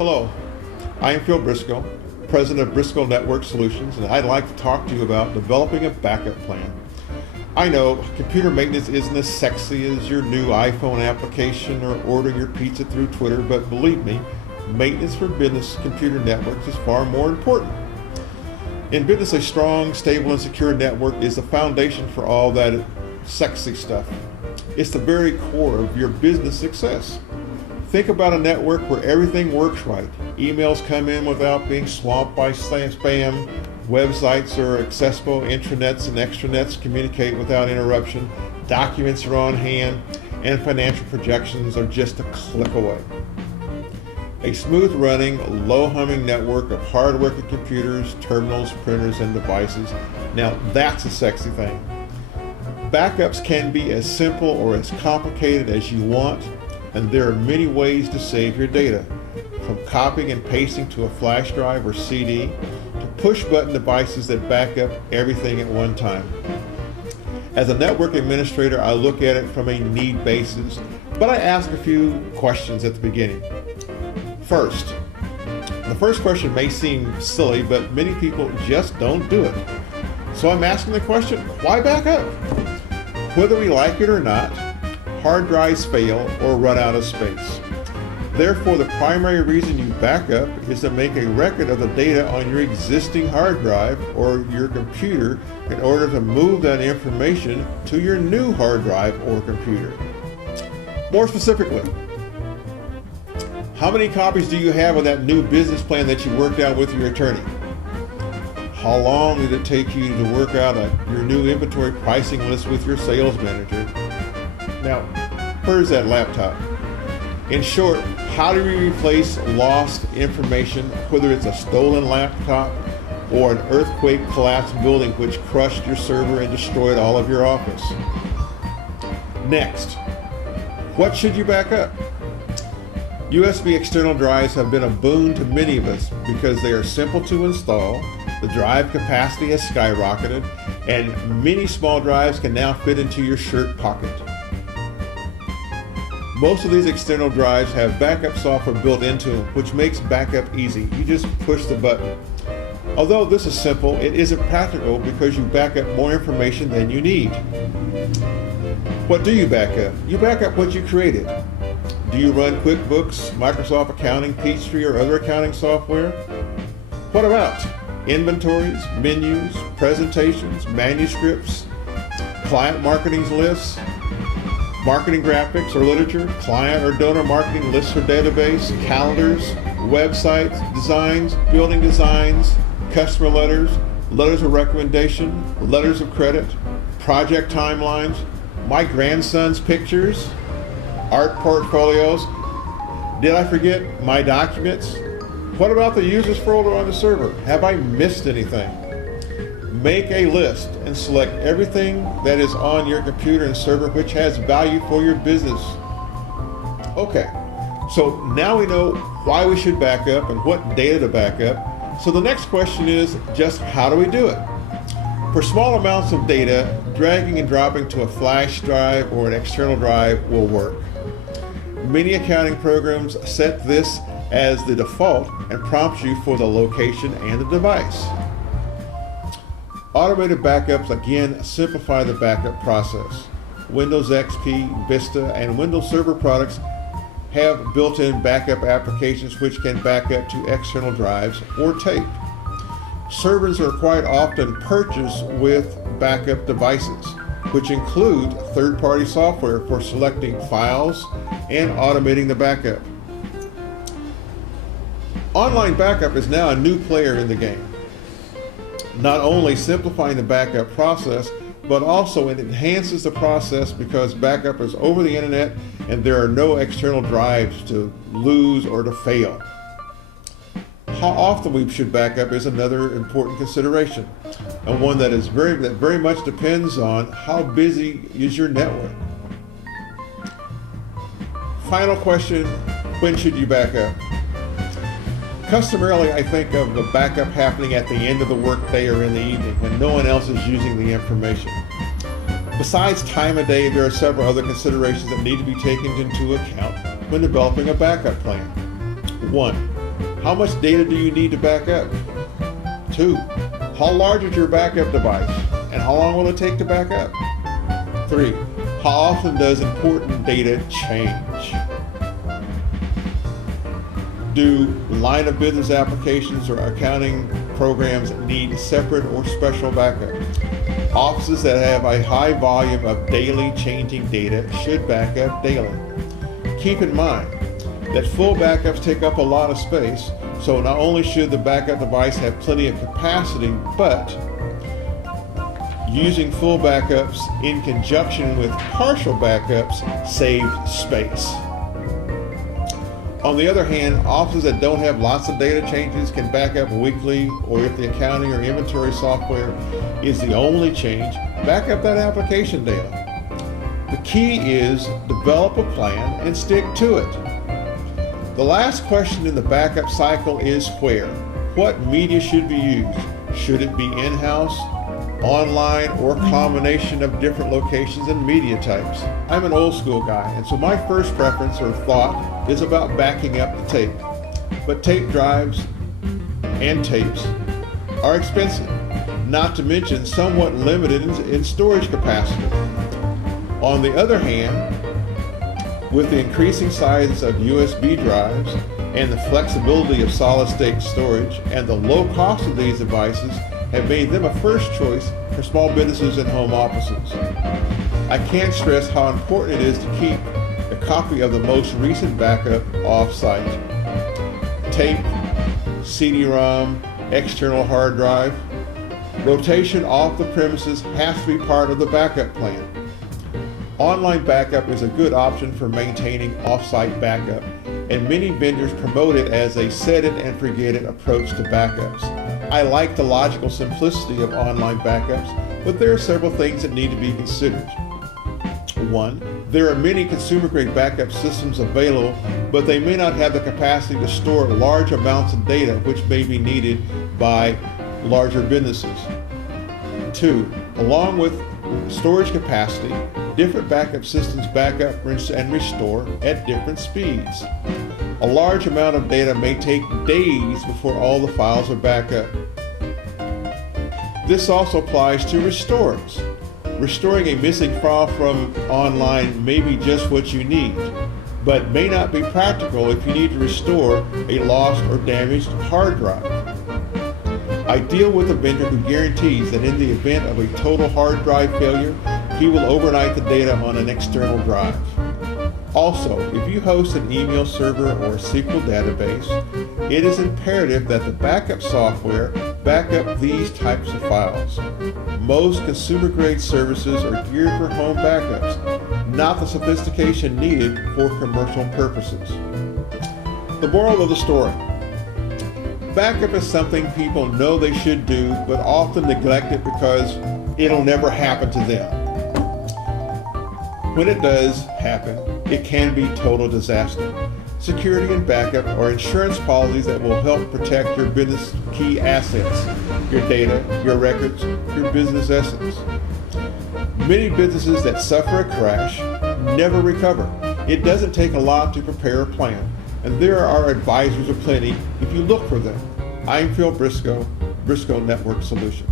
Hello, I am Phil Briscoe, President of Briscoe Network Solutions, and I'd like to talk to you about developing a backup plan. I know computer maintenance isn't as sexy as your new iPhone application or ordering your pizza through Twitter, but believe me, maintenance for business computer networks is far more important. In business, a strong, stable, and secure network is the foundation for all that sexy stuff. It's the very core of your business success. Think about a network where everything works right. Emails come in without being swamped by spam. Websites are accessible. Intranets and extranets communicate without interruption. Documents are on hand, and financial projections are just a click away. A smooth running, low humming network of hard-working computers, terminals, printers, and devices. Now that's a sexy thing. Backups can be as simple or as complicated as you want, and there are many ways to save your data, from copying and pasting to a flash drive or CD, to push-button devices that back up everything at one time. As a network administrator, I look at it from a need basis, but I ask a few questions at the beginning. First, the first question may seem silly, but many people just don't do it. So I'm asking the question, why back up? Whether we like it or not, hard drives fail or run out of space. Therefore, the primary reason you back up is to make a record of the data on your existing hard drive or your computer in order to move that information to your new hard drive or computer. More specifically, how many copies do you have of that new business plan that you worked out with your attorney? How long did it take you to work out your new inventory pricing list with your sales manager? Now, where's that laptop? In short, how do we replace lost information, whether it's a stolen laptop or an earthquake collapsed building which crushed your server and destroyed all of your office? Next, what should you back up? USB external drives have been a boon to many of us because they are simple to install, the drive capacity has skyrocketed, and many small drives can now fit into your shirt pocket. Most of these external drives have backup software built into them, which makes backup easy. You just push the button. Although this is simple, it isn't practical because you back up more information than you need. What do you back up? You back up what you created. Do you run QuickBooks, Microsoft Accounting, Peachtree, or other accounting software? What about inventories, menus, presentations, manuscripts, client marketing lists, marketing graphics or literature, client or donor marketing lists or database, calendars, websites, designs, building designs, customer letters, letters of recommendation, letters of credit, project timelines, my grandson's pictures, art portfolios. Did I forget my documents? What about the users folder on the server? Have I missed anything? Make a list and select everything that is on your computer and server which has value for your business. Okay, so now we know why we should back up and what data to back up. So the next question is just how do we do it? For small amounts of data, dragging and dropping to a flash drive or an external drive will work. Many accounting programs set this as the default and prompt you for the location and the device. Automated backups again simplify the backup process. Windows XP, Vista, and Windows Server products have built-in backup applications which can back up to external drives or tape. Servers are quite often purchased with backup devices, which include third-party software for selecting files and automating the backup. Online backup is now a new player in the game, not only simplifying the backup process, but also it enhances the process because backup is over the internet and there are no external drives to lose or to fail. How often we should back up is another important consideration, and one that very much depends on how busy is your network. Final question, when should you back up? Customarily, I think of the backup happening at the end of the workday or in the evening when no one else is using the information. Besides time of day, there are several other considerations that need to be taken into account when developing a backup plan. 1. How much data do you need to back up? 2, how large is your backup device and how long will it take to back up? 3, how often does important data change? Do line of business applications or accounting programs need separate or special backup? Offices that have a high volume of daily changing data should back up daily. Keep in mind that full backups take up a lot of space, so not only should the backup device have plenty of capacity, but using full backups in conjunction with partial backups saves space. On the other hand, offices that don't have lots of data changes can back up weekly, or if the accounting or inventory software is the only change, back up that application data. The key is develop a plan and stick to it. The last question in the backup cycle is where. What media should be used? Should it be in-house, online, or a combination of different locations and media types? I'm an old school guy, and so my first preference or thought is about backing up the tape. But tape drives and tapes are expensive, not to mention somewhat limited in storage capacity. On the other hand, with the increasing size of USB drives and the flexibility of solid-state storage and the low cost of these devices have made them a first choice for small businesses and home offices. I can't stress how important it is to keep a copy of the most recent backup off-site. Tape, CD-ROM, external hard drive. Rotation off the premises has to be part of the backup plan. Online backup is a good option for maintaining off-site backup, and many vendors promote it as a set-it-and-forget-it approach to backups. I like the logical simplicity of online backups, but there are several things that need to be considered. 1, there are many consumer-grade backup systems available, but they may not have the capacity to store large amounts of data which may be needed by larger businesses. 2, along with storage capacity, different backup systems back up and restore at different speeds. A large amount of data may take days before all the files are backed up. This also applies to restores. Restoring a missing file from online may be just what you need, but may not be practical if you need to restore a lost or damaged hard drive. I deal with a vendor who guarantees that in the event of a total hard drive failure, he will overnight the data on an external drive. Also, if you host an email server or a SQL database, it is imperative that the backup software back up these types of files. Most consumer-grade services are geared for home backups, not the sophistication needed for commercial purposes. The moral of the story: backup is something people know they should do, but often neglect it because it'll never happen to them. When it does happen, it can be total disaster. Security and backup are insurance policies that will help protect your business key assets, your data, your records, your business essence. Many businesses that suffer a crash never recover. It doesn't take a lot to prepare a plan, and there are advisors aplenty if you look for them. I'm Phil Briscoe, Briscoe Network Solutions.